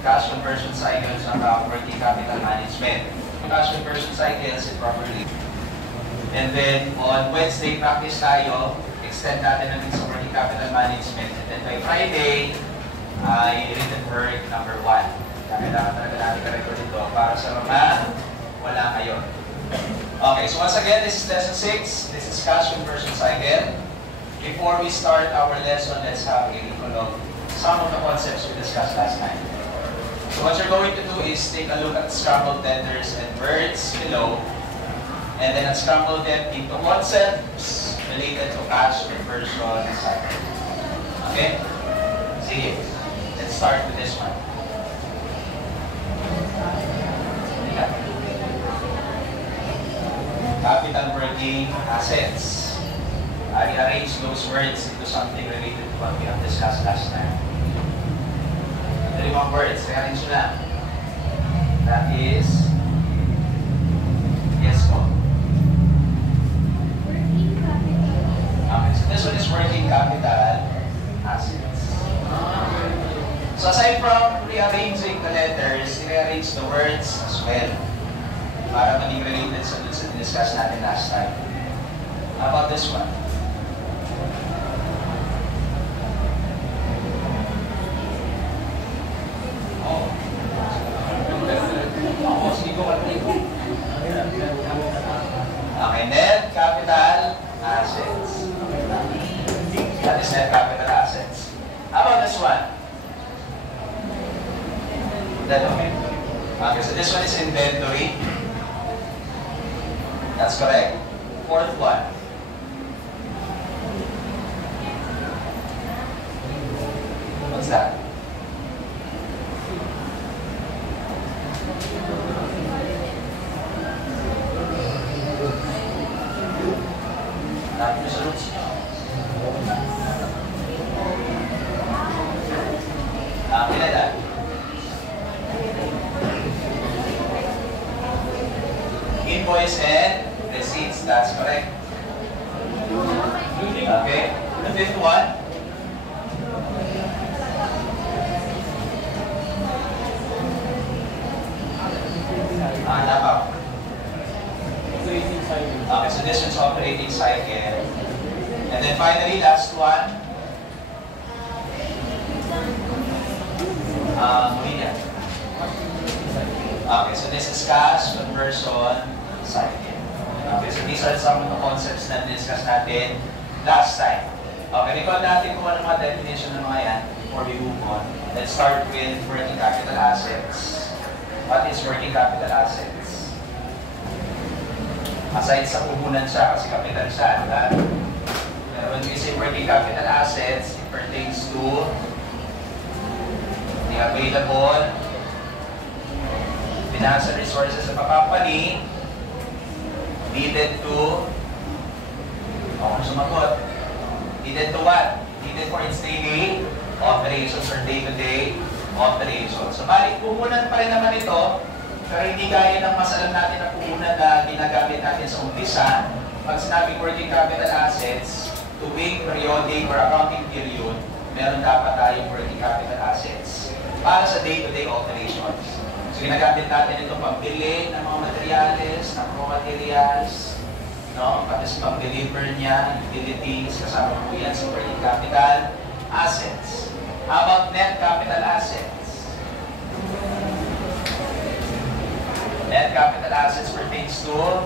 cash conversion cycles ng working capital management. Cash conversion cycles it properly. And then on Wednesday practice tayo, extend natin natin sa working capital management. And then by Friday, written work number 1. Kailangan talaga natin ka-record ito para sa mga wala kayo. Okay, so once again, this is lesson 6. This is cash conversion cycle. Before we start our lesson, let's have a recall of some of the concepts we discussed last night. So what you're going to do is take a look at scrambled letters and words below, and then unscramble them into concepts related to cash conversion cycle. Okay? Sige. Let's start with this one. Capital working assets. I arrange those words into something related to what we have discussed last time. The limang words, rearrange na. That is, yes po. Okay, so this one is working capital assets. So aside from rearranging the letters, rearrange the words as well para maging related sa discuss natin last time. How about this one? Okay, net capital assets. That is net capital assets. How about this one? Okay, so this one is inventory. That's correct. Fourth one. What's that? Invoice and receipts, that's correct. Okay, the fifth one. Okay, so this one's operating cycle. And then finally, last one. Okay, so this is cash conversion cycle. Okay, so these are some of the concepts na discuss natin last time. Okay, recall natin kung ano mga definition ng mga yan before we move on. Let's start with working capital assets. What is working capital assets? Aside sa puhunan siya, kasi capital siya, diba? Pero when we say working capital assets, it pertains to the available financial resources of a company needed to, needed to what? Needed for its daily operations or day-to-day operations. So, balik, puhunan pa rin naman ito, pero hindi gaya ng masalam natin na puhunan na ginagamit natin sa umpisa. Pag sinabing working capital assets, tuwing periodic or accounting period, meron dapat tayong working capital assets para sa day-to-day operations. So, ginagamit natin ito pambili ng mga materials, ng raw materials, no? Pati sa pag-deliver niya, utilities, kasama po yan sa working capital assets. How about net capital assets? Net capital assets pertains to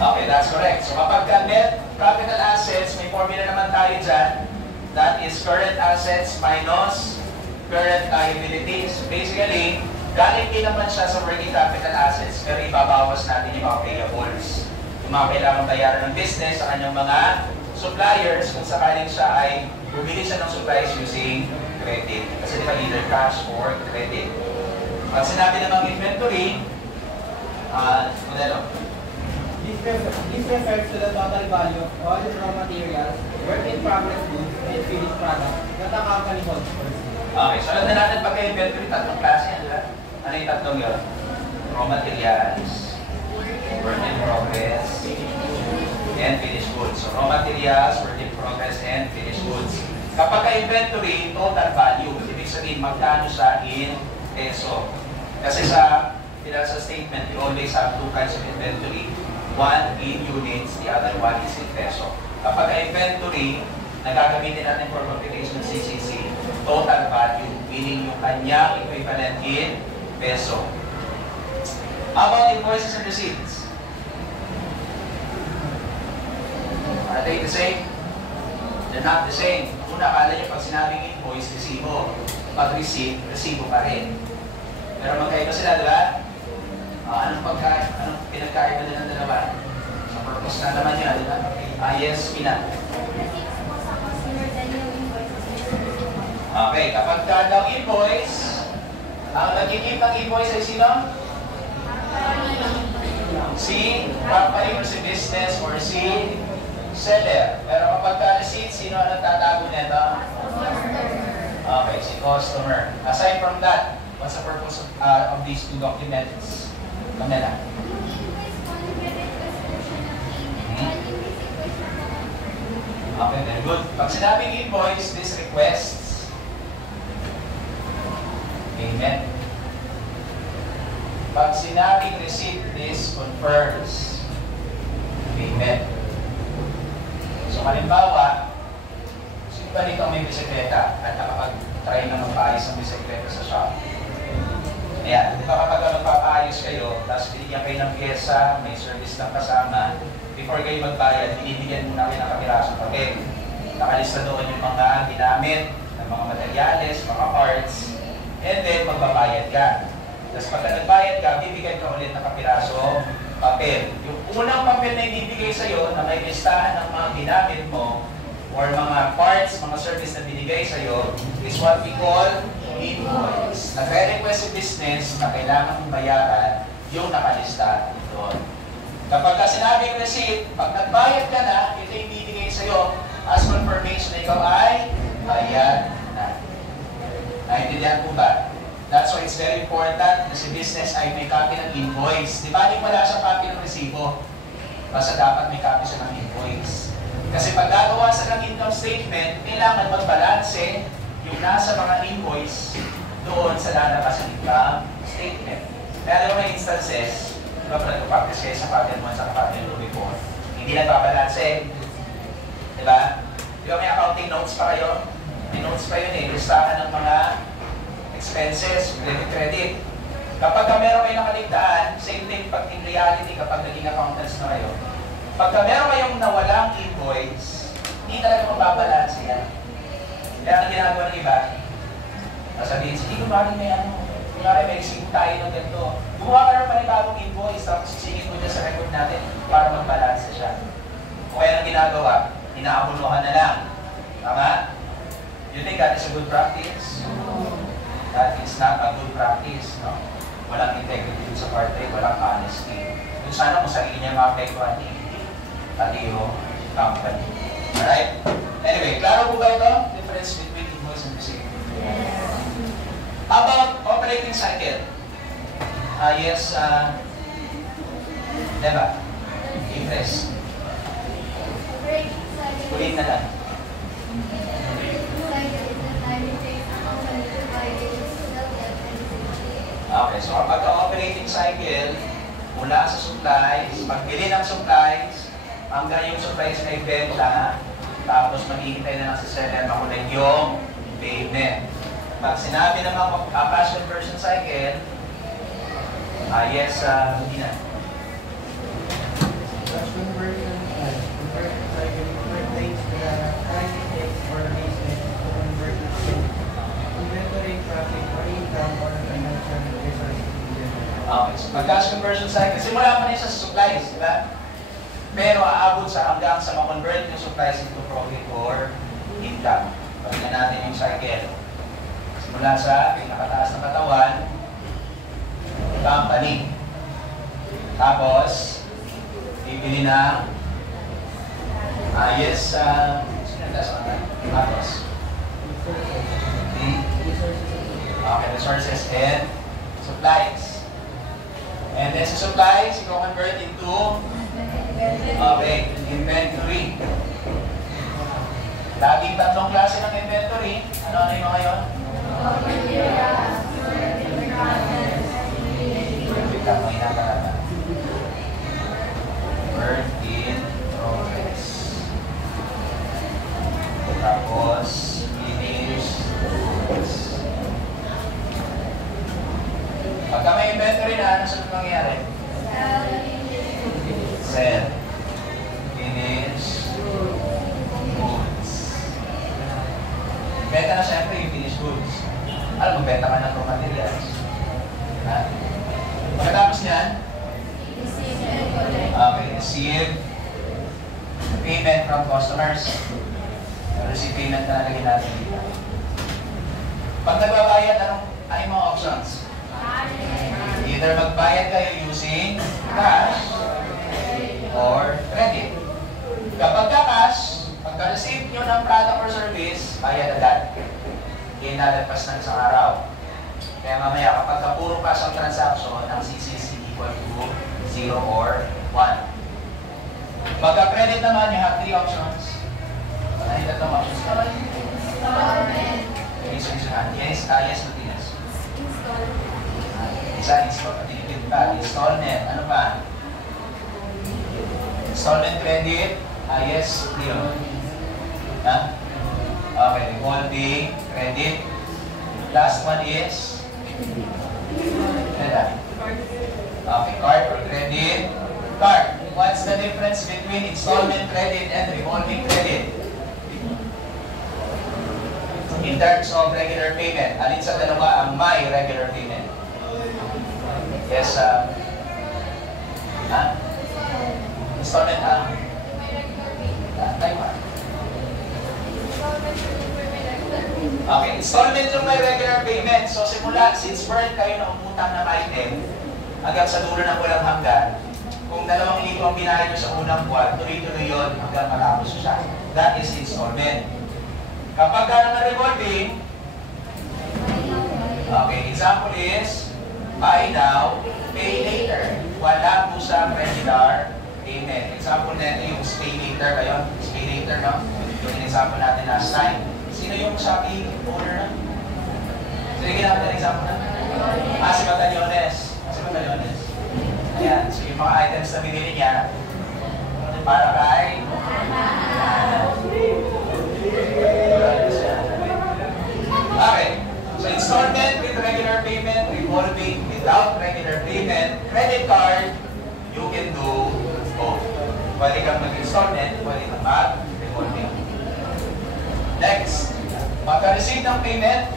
Okay, that's correct. So kapag net capital assets, may formula naman tayo dyan. That is current assets minus current liabilities. Basically, galing din naman siya sa working capital assets, pero ibabawas natin yung mga payables. Yung mga kailangan bayaran ng business sa kanyang mga suppliers kung sakaling siya ay bumili siya ng supplies using credit. Kasi di ba either cash or credit. Pag sinabi namang inventory, This refers to the total value of all the raw materials, work in progress goods, and finished products that the company holds first. Okay, so alam na natin pagka-inventory, tatlong klase yan, diba? Ano yung tatlong yun? Raw materials, work in progress, and finished goods. So raw materials, work in progress, and finished goods. Kapag ka-inventory, total value. Ibig sabihin, magkano siya in peso. Kasi sa financial statement, we always have two kinds of inventory. One in units, the other one is in peso. Kapag ka-inventory, nagagamitin natin for computation ng CCC, total value, meaning yung kanyang equivalent in peso. How about invoices and receipts? Are they the same? They're not the same. Una, akala nyo pag sinabing invoice, resibo. Pag receipt, resibo pa rin. Pero magkaiba sila, di ba? Anong pinagkaiba din ng dalawa? Sa purpose na naman nyo, di ba? Yes, Pina. Okay, kapag daw invoice, ang nag-keep ng invoice ay sino? Si company or si business or si seller. Pero kapag receipt, sino ang nagtatago nito? Okay, si customer. Aside from that, what's the purpose of these two documents? Kamela? Okay, very good. Pag sinabing invoice, this requests payment. Pag sinabing receipt, this confirms payment. So, halimbawa, sino ba dito may bisikleta at nakapag-try na magpaayos ng bisikleta sa shop? Ayan, di ba kapag magpapaayos kayo, tapos binigyan kayo ng pyesa, may service lang kasama, before kayo magbayad, binibigyan muna kayo ng kapirasong papel. Nakalista doon yung mga ginamit, ng mga materyales, mga parts, and then magbabayad ka. Tapos pagka nagbayad ka, bibigyan ka ulit ng kapirasong papel. Yung unang papel na ibibigay sa'yo na may listahan ng mga ginamit mo or mga parts, mga service na binigay sa'yo is what we call invoice. Nagre-request si business na kailangan mong bayaran yung nakalista doon. Kapag sinabing receipt, pag nagbayad ka na, ito yung bibigay sa'yo as confirmation na ikaw ay bayad na. Naintindihan po ba? That's why it's very important na si business ay may copy ng invoice. Di ba, wala siyang copy ng resibo? Basta dapat may copy siya ng invoice. Kasi pag gagawa sa ng income statement, kailangan magbalanse yung nasa mga invoice doon sa lalabas ng income statement. Kaya alam mo may instances, di ba pa nag-practice kayo sa pattern 1 sa pattern 2 before, hindi nagbabalanse. Di ba? Di ba may accounting notes pa kayo? May notes pa yun eh, listahan ng mga expenses, debit credit. Kapag meron kayo nakaligtaan, same thing pag in reality kapag naging accountants na kayo. Pagka meron kayong nawalang invoice, hindi talaga mababalanse yan. Kaya ang ginagawa ng iba, sasabihin, sige kumari may kumari may resibo tayo ng ganito. Gumawa ka ng panibagong invoice, tapos sisingin mo dyan sa record natin para magbalanse siya. O kaya ang ginagawa, inaabunuhan na lang. Tama? You think that is a good practice? That is not a good practice, no? Walang integrity sa party, walang honesty. Kung sana kung sarili niya maapektuhan pati yung company. Alright? Anyway, klaro po ba ito? Difference between invoice and receipt? Yes. How about operating cycle? Yes, diba? Interest. Ulit na lang. Okay, so kapag operating cycle, mula sa supplies, pagbili ng supplies, hanggang yung supplies na ibenta, tapos maghihintay na lang sa seller makulit yung payment. Pag sinabi naman cash conversion cycle, yes, hindi na. Cash conversion cycle pertains to the time it takes for the business to convert its inventory, traffic, or income, or financial resources. Okay, so pag cash conversion cycle, simula pa rin sa supplies, di ba? Pero aabot sa hanggang sa ma-convert yung supplies into profit or income. Pagkita natin yung cycle. Simula sa pinakataas na katawan, company. Tapos, bibili na yes, sinundas ka na. Tapos, okay, resources and supplies. And then sa supplies, i-convert into okay, inventory. Laging tatlong klase ng inventory. Ano yung mga yun? Wait lang, may nakalala. Work in progress. Tapos, finished goods. Pagka may inventory na, ano sa mangyayari? Sell. Finish goods. Benta na siyempre yung finished goods. Alam mo, benta ka ng raw materials. Ha? Pagkatapos niyan, okay, receive payment from customers. Receive payment na nalagyan natin dito. Pag nagbabayad, ano yung mga options? Either magbayad kayo using cash or credit. Kapag cash, pagka-receive nyo ng product or service, bayad agad. Hindi nalagpas ng isang araw. Kaya mamaya, kapag puro cash ang transaction, ang CCC equal to 0 or 1. Pagka-credit naman, you have 3 options. Ano yung tatlong options? Installment. Yes, yes, Matinas. Isa, installment. Ano pa? Installment credit. Yes, Leon. Ha? Okay, revolving credit. Last one is? Okay, card or credit. Card. What's the difference between installment credit and revolving credit? In terms of regular payment, alin sa dalawa ang may regular payment? Yes, installment, okay, installment yung may regular payment. So, simula, since birth kayo na umutang ng item, hanggang sa dulo ng walang hanggan, kung 2,000 ang binayad nyo sa unang buwan, tuloy-tuloy yun hanggang matapos siya. That is installment. Kapag ka naman revolving, okay, example is, buy now, pay later. Wala po sa regular payment. Example nito yung pay later kayo. Pay later, no? Yung example natin last time. Sino yung Shopee owner na? Sige natin ang example na. Si Batalyones. Ayan. So yung mga items na binili niya, para kay okay. So installment with regular payment, revolving without regular payment, credit card, you can do both. Pwede kang mag-installment, pwede kang mag-revolving. Next, pagka-receive ng payment,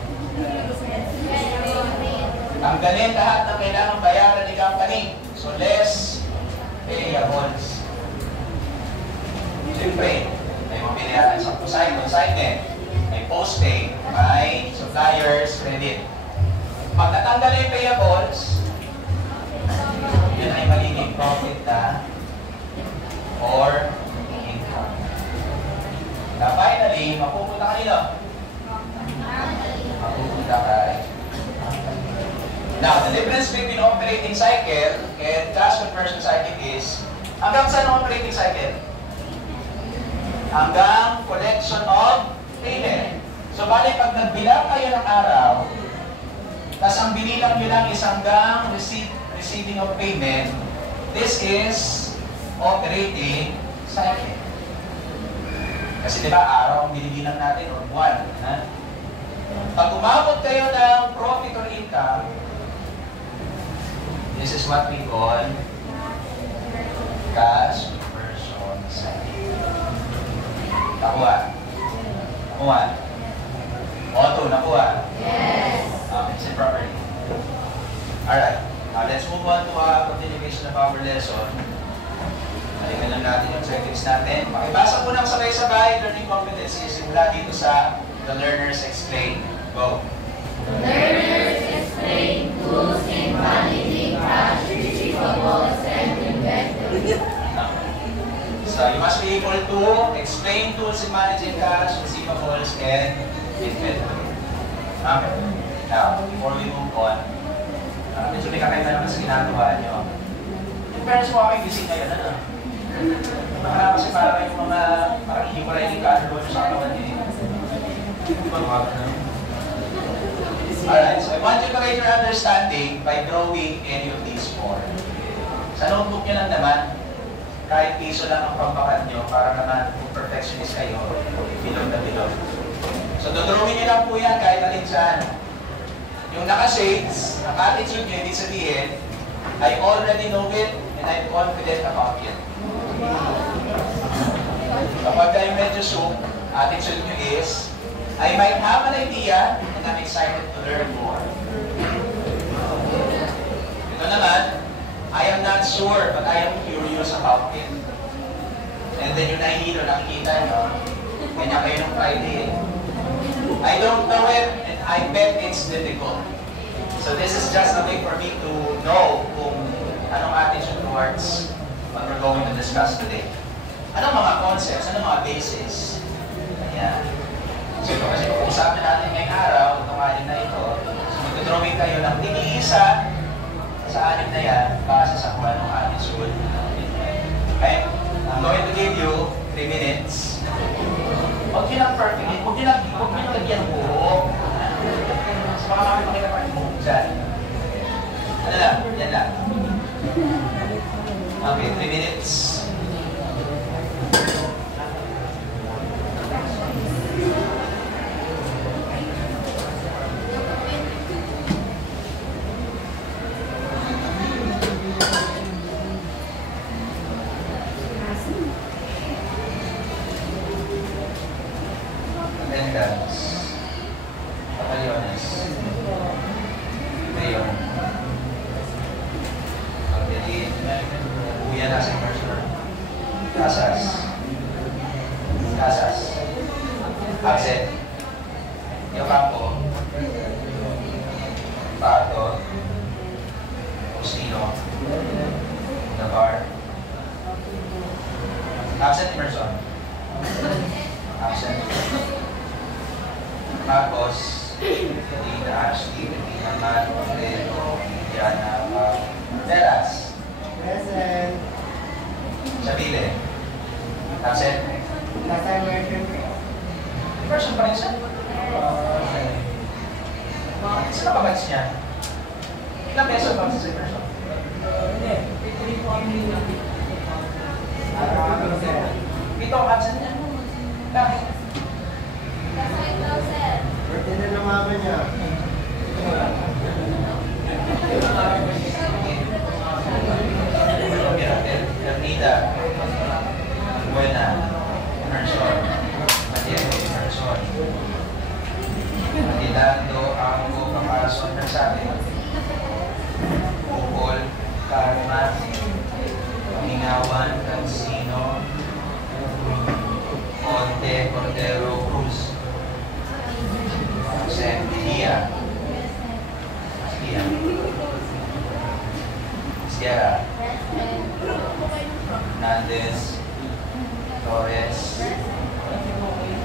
tanggalin lahat ng kailangang bayaran ni company. So less payables. Siyempre, may mga pinayaran sa consignment, may post-pay, may suppliers, credit. Pag natanggal yung payables, yun ay magiging profit na or income. Na finally, mapupunta ka nila. Mapupunta ka rin. Now, the difference between operating cycle and cash conversion cycle is, hanggang saan ang operating cycle? Hanggang collection of payment. So, bali, pag nagbilang kayo ng araw, tas ang binilang nyo lang is hanggang receiving of payment, this is operating cycle. Kasi diba, araw ang binibilang natin or buwan. Ha? Pag umabot kayo ng profit or income, this is what we call cash conversion cycle. Nakuha? Nakuha? Auto, nakuha? Yes. Okay, say properly. Alright, let's move on to continuation of our lesson. Balikan lang natin yung checklists natin. Pakibasa po ng sabay-sabay learning competencies simula dito sa The Learners Explain. Go! Learners explain tools in managing cash, receivables, and inventory. So you must be able to explain tools in managing cash, receivables, and inventory. Okay. Now, before we move on, medyo may kakaiba naman sa ginagawa nyo. Yung parents mo aking gising ngayon, ano? Baka kasi parang yung mga, parang hiwalay ni Carlo sa katawan niya. Alright, so I want you to rate your understanding by drawing any of these four. Sa notebook nyo lang naman, kahit piso lang ang pampakan nyo para naman kung perfectionist kayo, bilog na bilog. So dodrawing nyo lang po yan kahit alin dyan. Yung naka-shades, ang attitude nyo, ibig sabihin, I already know it and I'm confident about it. Kapag kayo medyo zoom, attitude nyo is, I might have an idea and I'm excited to learn more. Ito naman, I am not sure but I am curious about it. And then yung nahihilo, nakikita nyo, kanya kayo ng Friday. I don't know it and I bet it's difficult. So this is just a way for me to know kung anong attitude towards what we're going to discuss today. Anong mga concepts, anong mga basis. Ayan. So ito kasi pag-usapan natin ngayong araw, itong anim na ito. So mag-drawing kayo ng tiniisa sa anim na yan, base sa kung anong attitude. Okay? I'm going to give you 3 minutes. Huwag nyo lang perfect, huwag nyo lagyan ng buhok. So baka kami makita pa yung buhok dyan. Ano lang? Yan lang. Okay, 3 minutes. Absent. Yung kampo. Pato. Ustino. Navar. Absent person. Absent. Tapos, Dina, Ashley, Dina, Man, Pedro, Diana, Teras. Present. Sabile. Absent. Last time version. Person pa rin siya? Sino ba batch niya? Ilang beso ba sa person? Hindi. 3 po kami yung Ito ang absent niya. Bakit? birthday na lumaban niya. Ernida. Buena. Emerson. Emerson. Matilando, Anggo, Kamason, Nagsabi. Bukol, Karma, Mingawan, Cansino, Conte, Cordero, Cruz, Dia, Sierra, Hernandez, Torres,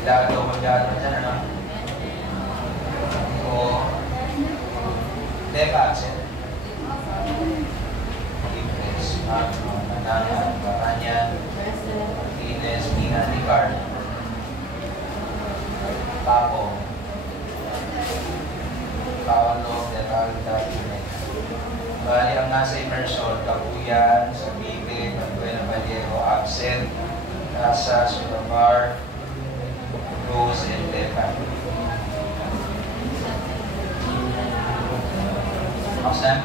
Dato, Magdado, dyan ano? O, Deca, Axel. Libres, Magno, Manana, Baranyan, Martinez, Mina, Ricard, Paco, Paolo, Deralda, Inet. Bali, ang nasa immersion, Kabuyan, Sabibe, Manuela Vallejo, Absent, Casa, Sulabar, Rose, and Deca. Awesome.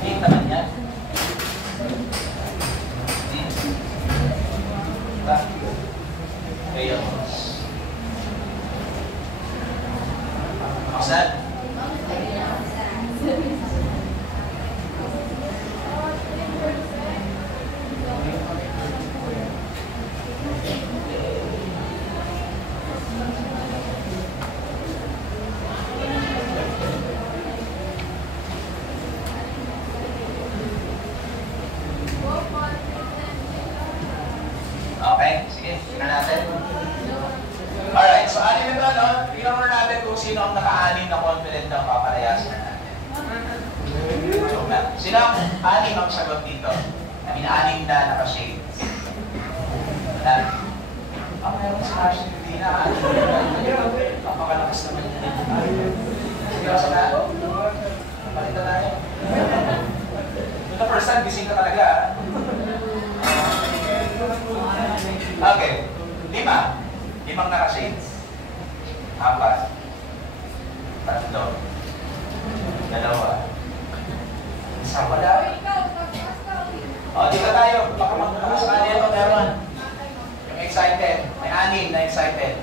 Hit naman yan. Diba? Ayun. Awesome. Okay, sige. natin? Alright, so anim ito, no? Tingnan muna natin kung sino ang naka-anim na confident na papalayasin na natin. Sino ang anim ang sagot dito? I mean, anim na naka-shade. Wala. Ang meron si Ashley, hindi na. Napakalakas naman niya. Seryoso na? Palita tayo. The first time, gising ka talaga. Okay. 5. 5 naka-shades. 4. 3. 2. Isa wala. O, dito tayo. Baka magkakasakali ito meron. Yung excited. May 6 na excited.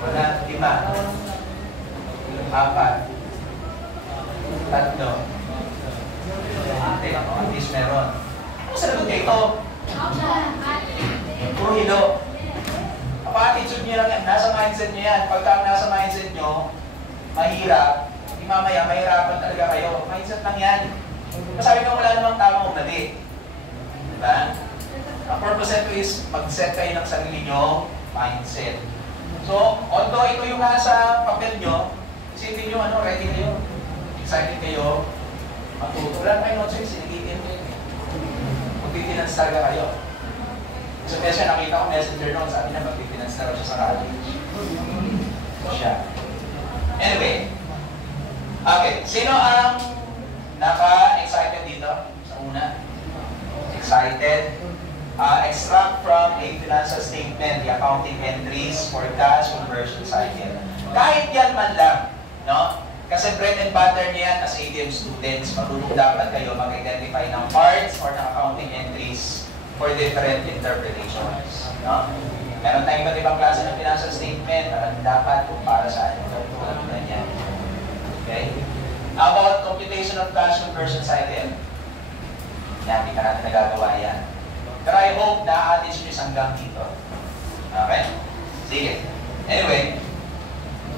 Wala. 5. 4. 3. At least meron. Ano sa lagot ito? Puro hilo. Ang attitude niyo lang yan. Nasa mindset niyo yan. Pagka nasa mindset niyo, mahirap. Di mamaya, mahirapan talaga kayo. Mindset lang yan. Masabi ko wala namang tama o mali. Diba? Ang purpose ito is mag-set kayo ng sarili niyo mindset. So, although ito yung nasa papel niyo, isipin niyo ready kayo. Excited kayo. Wala kayo notes yung sinigitin kayo. Magpipinance talaga kayo. So, kaya siya nakita ko messenger noon, sabi niya magpipinance na raw siya sa college. So, siya. Anyway. Okay. Sino ang naka-excited dito? Sa una? Excited. Extract from a financial statement, the accounting entries, forecast, conversion cycle. Kahit yan man lang, no? Kasi bread and butter niyan as ATM students, marunong dapat kayo mag-identify ng parts or ng accounting entries for different interpretations. No? Meron tayong iba't ibang klase ng financial statement, dapat kung para saan yung ganyan. Okay? How about computation of cash conversion cycle? Yan, hindi ka natin nagagawa yan. Pero I hope na-atis nyo hanggang dito. Okay? Sige. Anyway,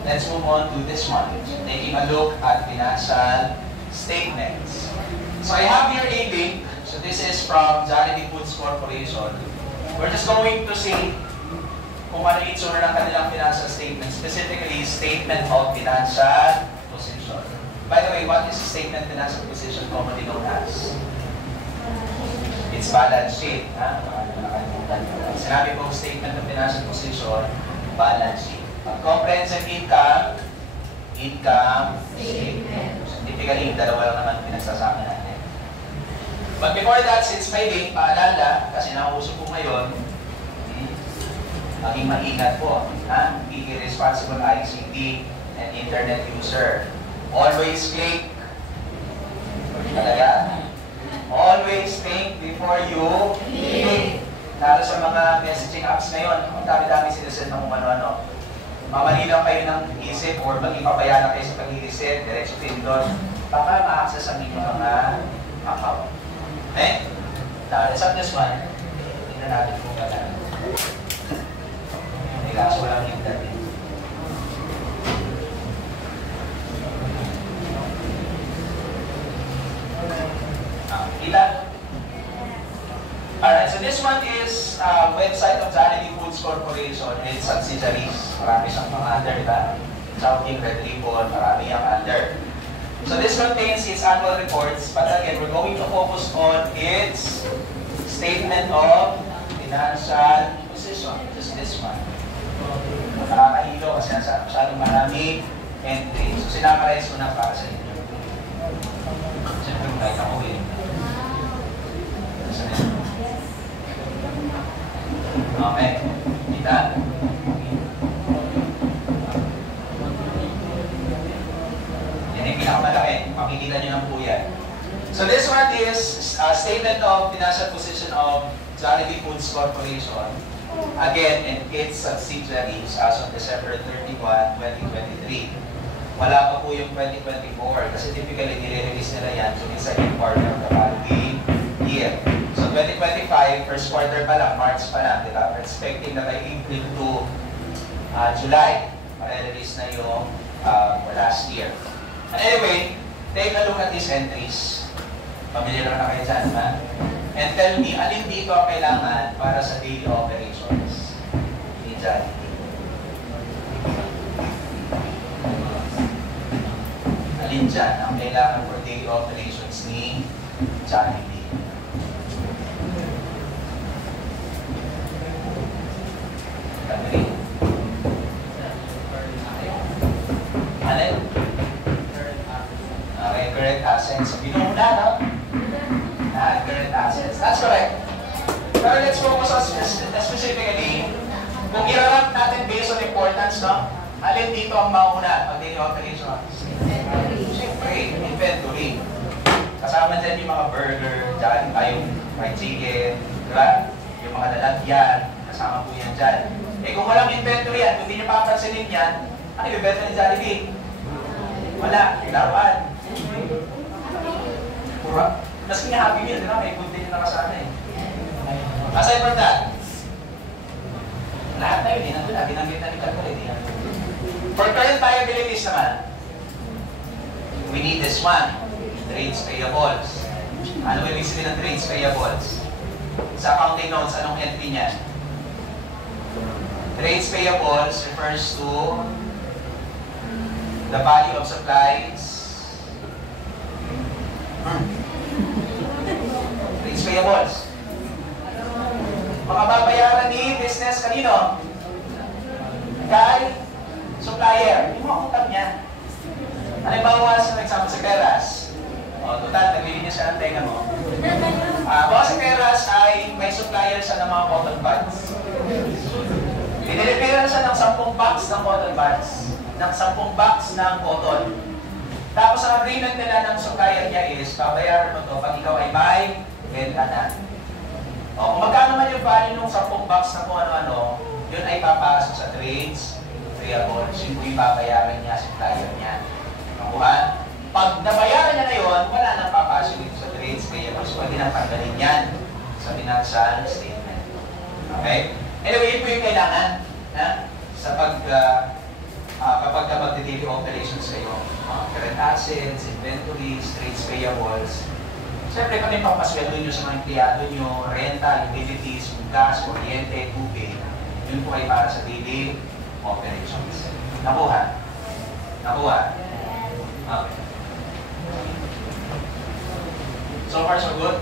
let's move on to this one. Taking a look at financial statements. So I have here a link. So this is from Jollibee Foods Corporation. We're just going to see kung ano yung itsura ng kanilang financial statement, specifically statement of financial position. By the way, what is statement financial position commonly known as? It's balance sheet. Sinabi kong statement of financial position, balance sheet. Comprehensive income, income statement. Typically, dalawa lang naman pinagsasama natin. But before that, since may link, paalala, kasi nauuso po ngayon, maging maingat po. Be responsible ICT and internet user. Always click. Talaga. Always think before you click. Lalo sa mga messaging apps ngayon, ang dami-dami sinasend ng kung ano-ano. Mamali lang kayo ng isip or maging papaya na kayo sa pag-iisip, diretso pindot, baka ma-access ang inyong mga account. Okay? Let's have this one. Tingnan natin kung pala. May kaso walang internet. Kita? Alright, so this one is website of Jollibee Foods Corporation and its subsidiaries. Marami siyang mga under, diba? Chowking, Red Ribbon, marami yung under. So this contains its annual reports, but again, we're going to focus on its statement of financial position. Just this one. Nakakahilo kasi nasa masyadong marami entry. So sinamarize ko na para sa inyo. Siyempre, kahit ako eh. Okay. Kita? Yan yung pinakamalaki. Makikita nyo ng po yan. So this one is a statement of financial position of Jollibee Foods Corporation. Again, and its subsidiaries as of December 31, 2023. Wala pa po yung 2024 kasi typically nire-release nila yan so in second quarter of the following year. So 2025, first quarter pa lang, March pa lang, di ba? We're expecting na by April to July, ma-release na yung last year. And anyway, take a look at these entries. Familiar na kayo dyan, ha? And tell me, alin dito ang kailangan para sa daily operations? dyan ang kailangan for daily operations ni Jollibee? Kadri? Ano? Okay, current assets. Binuna, no? Current assets. That's correct. Pero let's focus on specifically, kung i-rank natin based on importance, no? Alin dito ang mauna pag daily operations? Siyempre, inventory. Kasama dyan yung mga burger, dyan tayong fried chicken, diba? Yung mga lalagyan, kasama po yan dyan. Eh kung walang inventory yan, kung hindi nyo papansinin yan, ano yung inventory ni Jollibee? Wala, laruan. Pura. Maski nga Happy Meal, diba? May food din yung nakasama eh. Aside from that, lahat tayo din nandun na, binanggit na ni Calculate yan. For current liabilities naman, we need this one, trades payables. Ano ba ibig sabihin ng trades payables? Sa accounting notes, anong entry niyan? Trades payables refers to the value of supplies. Trades payables. Mga babayaran ni business kanino? Kay supplier. Yung mga utang niya. Halimbawa, sa example sa Peras. O, total, naglilinis siya ng tenga mo. Baka sa Peras ay may supplier siya ng mga cotton buds. Dinilipiran siya ng 10 box ng cotton buds. Ng 10 box ng cotton. Tapos ang agreement nila ng supplier niya is, babayaran mo to pag ikaw ay may benta na. O, kung magkano man yung value ng 10 box na kung ano-ano, yun ay papasok sa trades payables. Yun po yung babayaran niya, supplier niya. Nakuha? Pag nabayaran niya na yun, wala nang papasok dito sa trades payables. Pwede nang tanggalin yan sa financial statement. Okay? Anyway, yun po yung kailangan sa kapag mag-daily operations kayo. Current assets, inventories, trades payables. Siyempre kami papasweldo nyo sa mga empleyado nyo, renta, utilities, gas, kuryente, tubig. Yun po ay para sa daily operations. Nakuha? Nakuha? Okay. So far, so good?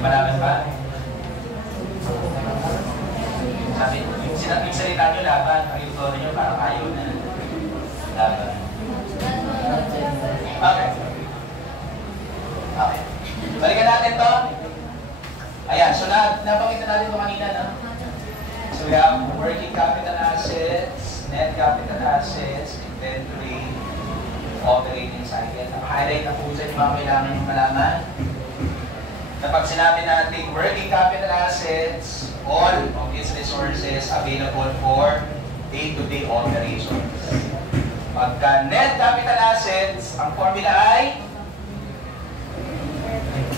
Malaman ba? Sabi, yung salita nyo laban, ang yung tono nyo parang ayaw na laban. Okay. Okay. Balikan natin to. Ayan, so nabanggit na natin ito kanina, no? So we have working capital assets, net capital assets, inventory, operating cycle. Naka-highlight na po dyan yung mga kailangan yung malaman. Kapag sinabi natin working capital assets, all of its resources available for day-to-day operations. Pagka net capital assets, ang formula ay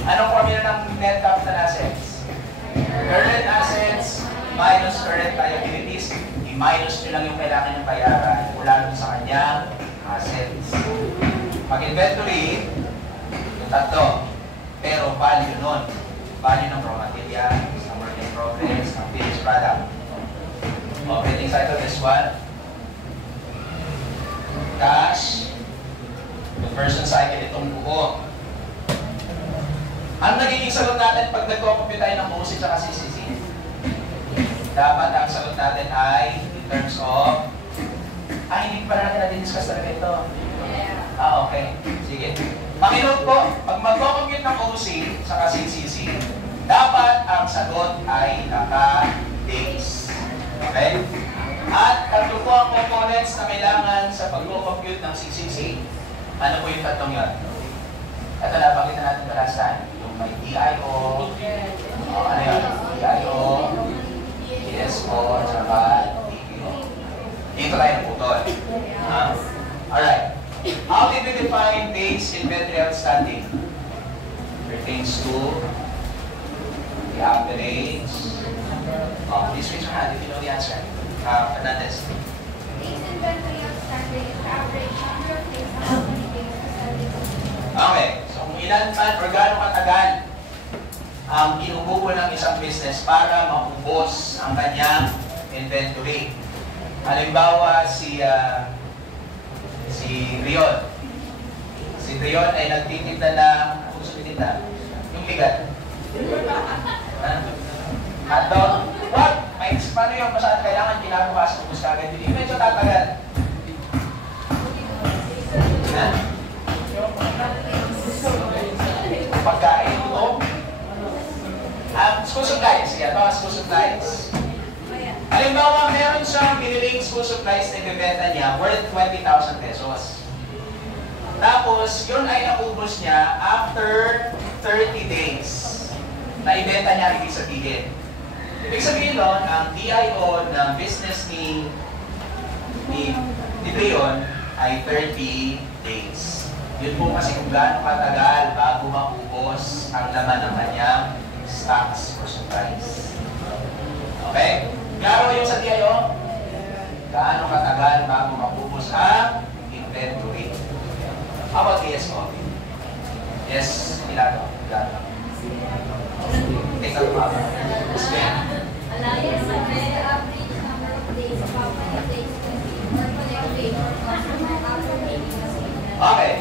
anong formula ng net capital assets? Current assets minus current liabilities. I-minus nyo lang yung kailangan yung bayaran mula dun sa kanyang assets. Pag-inventory, yung tatlo. Pero value nun. Value ng raw material, ng work in progress, ng finished product. Operating cycle, this one. Cash. Conversion cycle, itong buo. Ang nagiging sagot natin pag nagko-compute tayo ng OC at CCC, dapat ang sagot natin ay in terms of hindi pa natin na-discuss talaga ito. Okay. Sige. Pakinote po, pag magko-compute ng OC sa CCC, dapat ang sagot ay naka-days. Okay? At tatlo po ang components na kailangan sa pag-compute ng CCC. Ano po yung tatlong yun? Ito napakita natin the last time. Yung may DIO, ano yun? DIO, DSO, saka DPO. Dito tayo naputol. Alright. How did we define days inventory outstanding? Pertains to the average. Please raise your hand if you know the answer. Fernandez. Days inventory outstanding is the average number of days on how many days outstanding. Okay. So kung ilan man or gaano katagal ang inububo ng isang business para maubos ang kanyang inventory. Halimbawa, si Si Rion. Si Rion ay nagtitinda ng, kung sumitinda, yung ligat. Hotdog? What? May paano yung masyadong kailangan kinabukas ubus ka agad? Hindi medyo tatagal. Ha? Pagkain ito. School supplies. Yan mga school supplies. Halimbawa, meron siyang biniling school supplies na ibibenta niya worth 20,000 pesos. Tapos, yun ay naubos niya after 30 days. Na-ibenta niya, ibig sabihin. Ibig sabihin nun, ang DIO ng business ni Brion ay 30 days. Yun po kasi kung gaano katagal bago maubos ang laman ng kanyang stocks or supplies. Okay? Klaro yung sa DIO? Gaano katagal bago maubos ang inventory? How about DSO? Yes, Milano. Take a look. Alliance suggests the average number of days of company days to receive or collect pay or customer after making a statement. Okay.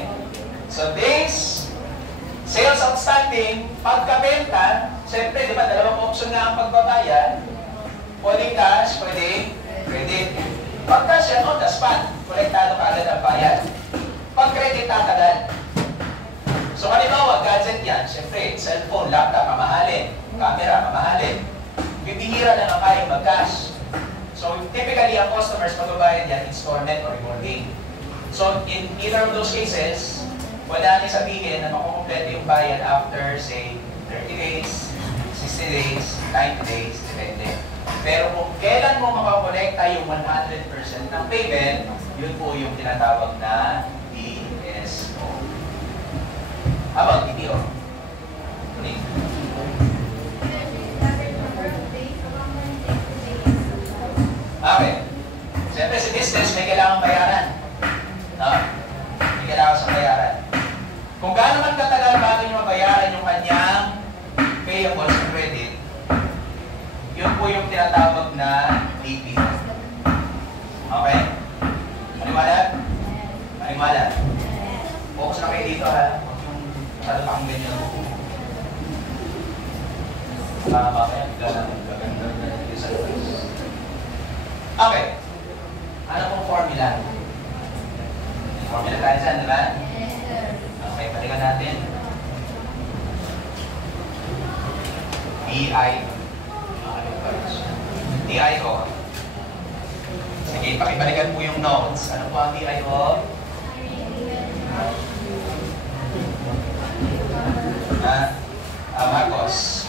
So days, sales outstanding, pagkabenta, siyempre, di ba, dalawang option nga ang pagbabayad. Pwedeng cash, pwedeng credit. Pag cash yan, on the spot, kolektado ka agad ang bayad. Pag credit, tatagal. So, halimbawa, gadget yan, siyempre, cellphone, laptop, mamahalin, camera, mamahalin. Bibihira na nga kayong mag-cash. So, typically, ang customers magbabayad yan, installment or revolving. So, in either of those cases, wala niya sabihin na makukumpleto yung bayad after, say, 30 days, 60 days, 90 days, depende. Pero kung kailan mo makakolekta yung 100% ng payment, yun po yung tinatawag na DSO. How about TPO? Okay. Siyempre si business may kailangan bayaran. No? May kailangan sa bayaran. Kung gaano man katagal bago nyo mabayaran yung kanyang payables and credit, yun po yung tinatawag na DPO. Okay? Maniwala? Maniwala? Focus na kayo dito ha. Masyado pa kang ganyan. Baka mamaya, gaganda na sa labas. Okay. Ano pong formula? Formula tayo dyan, di ba? Okay, balikan natin. DIO. Sige, pakibalikan po yung notes. Ano po ang DIO? Marcos.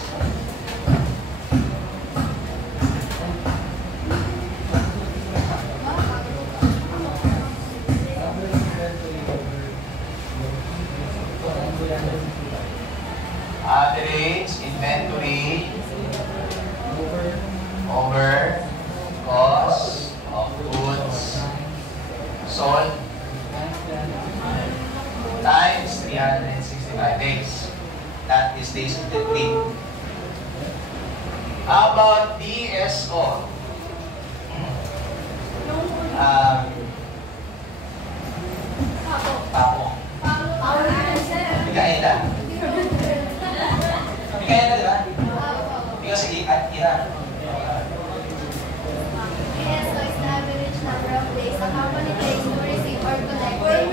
Average inventory over cost of goods sold times 365 days. That is days of the week. How about DSO? Papo. Mikaela. Mikaela, di ba? Ikaw, sige, at Ira. DSO is the average number of days a company takes to receive or collect pay.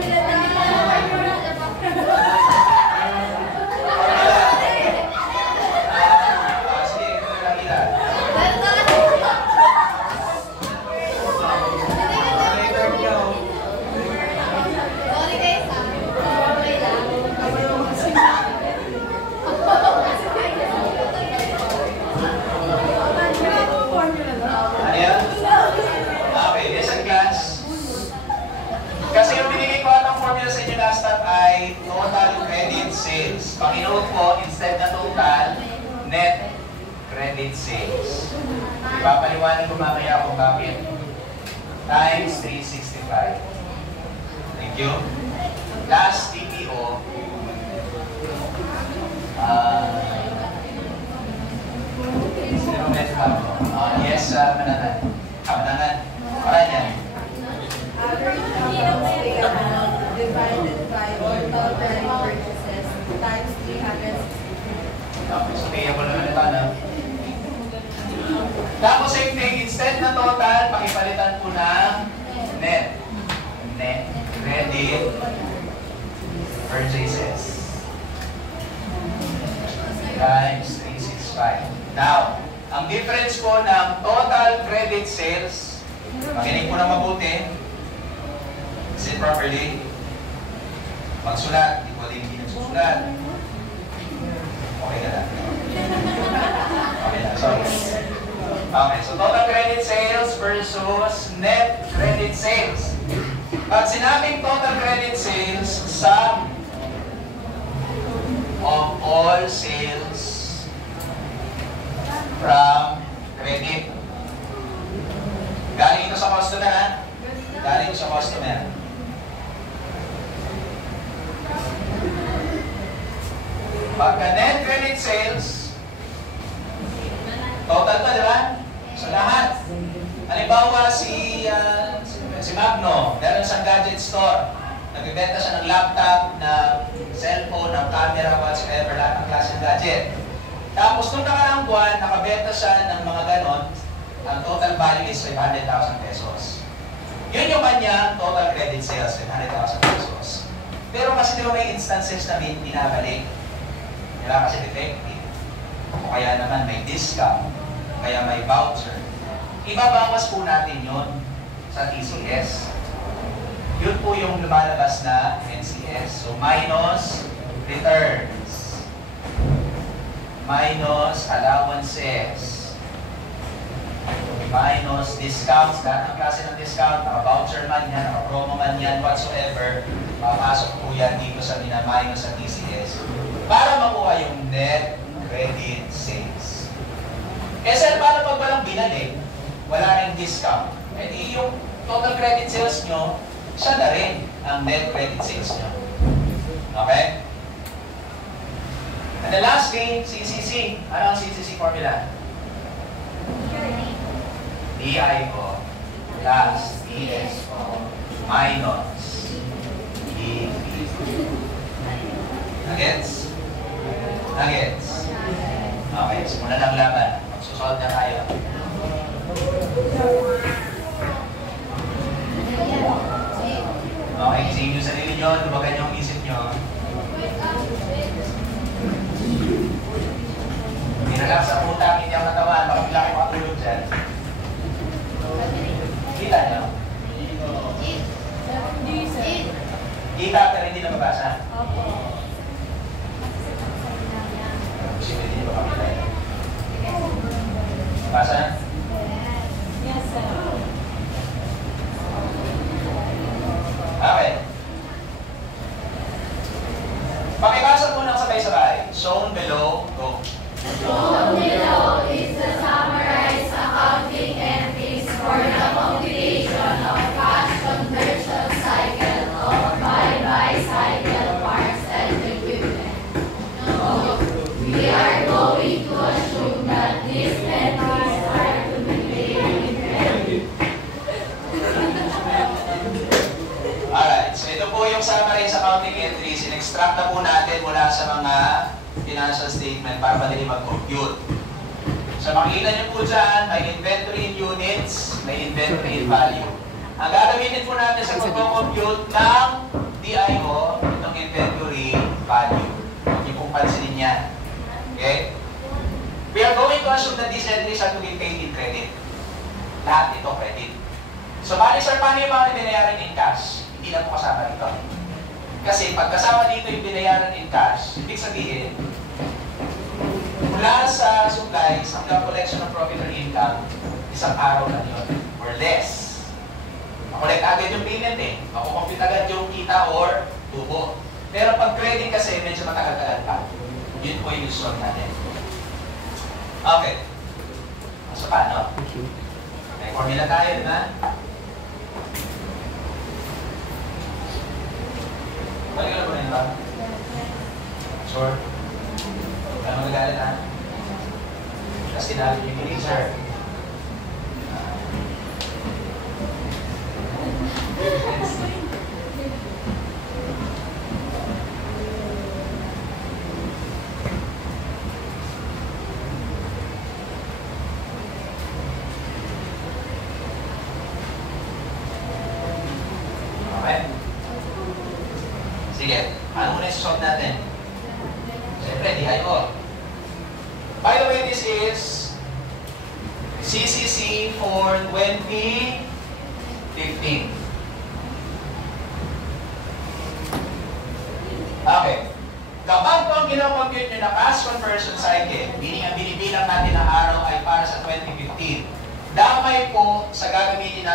Pakinote po, instead na total, net credit sales. Ipapaliwanag ko mamaya kung bakit. Times 365. Thank you. Last TPO. Sino net ba? Yes, Manangan. Manangan. Para yan. Tapos same thing, instead na total, pakipalitan po ng net. Net credit purchases times 365. Now, ang difference po ng total credit sales, makinig po na mabuti, is it properly? Magsulat, hindi ko hindi nagsusulat. Okay ka lang. Okay lang, sorry. Okay, so total credit sales versus net credit sales. Pag sinabing total credit sales, sum of all sales from credit. Galing ito sa customer, ha? Galing ito sa customer. Pagka net credit sales, total pa, di ba? So lahat. Halimbawa, si Magno, meron siyang gadget store. Nagbibenta siya ng laptop, ng cellphone, ng camera, whatsoever, lahat ng klase ng gadget. Tapos, nung nakaraang buwan, nakabenta siya ng mga ganon, ang total value is 500,000 pesos. Yun yung kanyang total credit sales, 500,000 pesos. Pero kasi di ba may instances na binabalik? Diba kasi defective? O kaya naman may discount, kaya may voucher. Ibabawas po natin yun sa TCS. Yun po yung lumalabas na NCS. So, minus returns. Minus allowances. Minus discounts. Lahat ng klase ng discount. Naka-voucher man yan, naka-promo man yan, whatsoever. Papasok po yan dito sa minus sa TCS. Para makuha yung net credit sales. Kasi paano pag walang binalik? Wala rin discount. E di yung total credit sales nyo, siya na rin ang net credit sales nyo. Okay? And the last thing, CCC. Ano ang CCC formula? DIO plus DSO minus DP. Nuggets? Nuggets. Okay, simulan ang laban. Magsusolve na tayo. Okay, isingin nyo sarili nyo, lumagan yung isip nyo. Pinalak sa puta, hindi ang katawan, baka bigla kayo makatulog dyan. Kita nyo? Kita, pero hindi na mabasa. Sige, hindi ba kapila yun? Mabasa? Yes, sir. Okay. Pakibasa po ng sabay-sabay. Shown below, go. Shown below is the summarized accounting entries for the computation of cash conversion cycle of buy-by cycle parts and equipment. We are going to assume that these entries are to be paid in credit. Alright, so ito po yung summary sa accounting entries. In-extract na po natin mula sa mga financial statement para madali mag-compute. So makikita nyo po dyan, may inventory in units, may inventory in value. Ang gagamitin po natin sa pag-compute ng DIO, itong inventory value. Huwag niyo pong pansinin yan. Okay? We are going to assume that these entries are to be paid in credit. Lahat ito credit. So, bali sir, paano yung mga binayaran in cash? Hindi na po kasama dito. Kasi pag kasama dito yung binayaran in cash, ibig sabihin, mula sa supplies hanggang collection of profit or income, isang araw lang yun, or less. Makolect agad yung payment eh. Makukompute agad yung kita or tubo. Pero pag credit kasi, medyo matagal-tagal pa. Yun po yung solve natin. Okay. So, paano? May formula tayo, di ba? Balik ka na ba rin ba? Sure. Kaya magagalit ha? Kasi natin yung eraser. na solve natin? Siyempre, DIO. By the way, this is CCC for 2015. Okay. Kapag po ang ginakompute nyo na cash conversion cycle, meaning ang binibilang natin na araw ay para sa 2015, damay po sa gagamitin natin